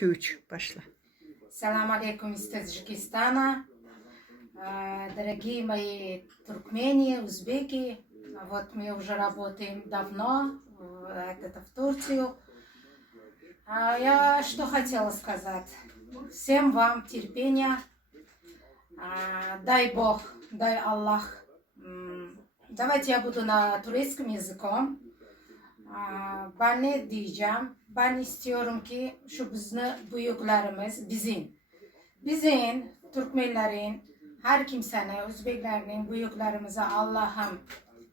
2-3 başla. Салам алейкум из Таджикистана. Дорогие мои туркмени, узбеки. Вот мы уже работаем давно, это в Турцию. Я что хотела сказать. Всем вам терпения. Дай Бог, дай Аллах. Давайте я буду на турецком языком. Ben ne diyeceğim? Ben istiyorum ki şu büyüklerimiz bizim Türkmenlerin, her kimsenin, Özbeklerin büyüklerimize Allah'ım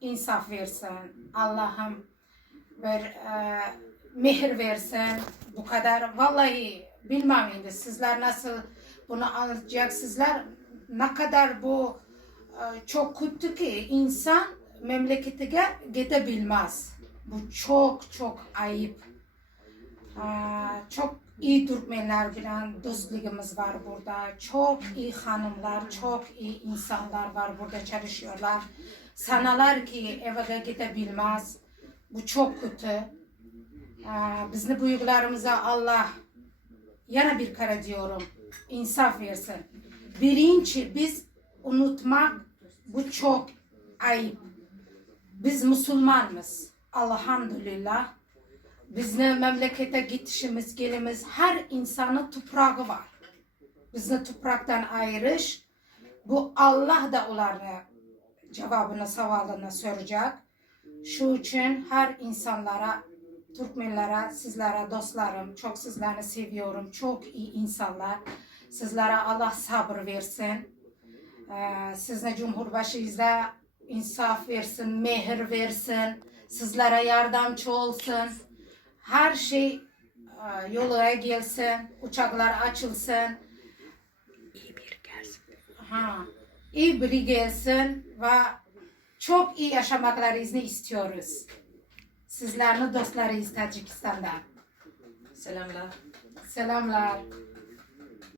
insaf versin. Allah'ım mehir versin. Bu kadar. Vallahi bilmem şimdi sizler nasıl bunu anlatacaksınızlar. Ne kadar bu çok kötü ki insan memlekete gidebilmez. Bu çok ayıp. Çok iyi Türkmenler bilen dostluğumuz var burada. Çok iyi hanımlar, çok iyi insanlar var burada çalışıyorlar. Sanalar ki eve gidebilmez. Bu çok kötü. Bizim büyüklerimize Allah yana bir kere diyorum insaf versin. Birinci biz unutmak bu çok ayıp. Biz Müslümanız. Elhamdülillah. Bizim memlekete gidişimiz, gelimiz her insanın toprağı var. Bizi topraktan ayırış. Bu Allah da onlara cevabını, savalını soracak. Şu için her insanlara, Türkmenlere, sizlere, dostlarım, çok sizleri seviyorum. Çok iyi insanlar. Sizlere Allah sabır versin. Sizin Cumhurbaşınıza insaf versin, mehir versin. Sizlere yardımcı olsun. Her şey yoluna gelsin. Uçaklar açılsın. İyi biri gelsin. İyi biri gelsin ve çok iyi yaşamaklarını istiyoruz. Sizlerin dostlarıyız Tacikistan'da. Selamlar. Selamlar.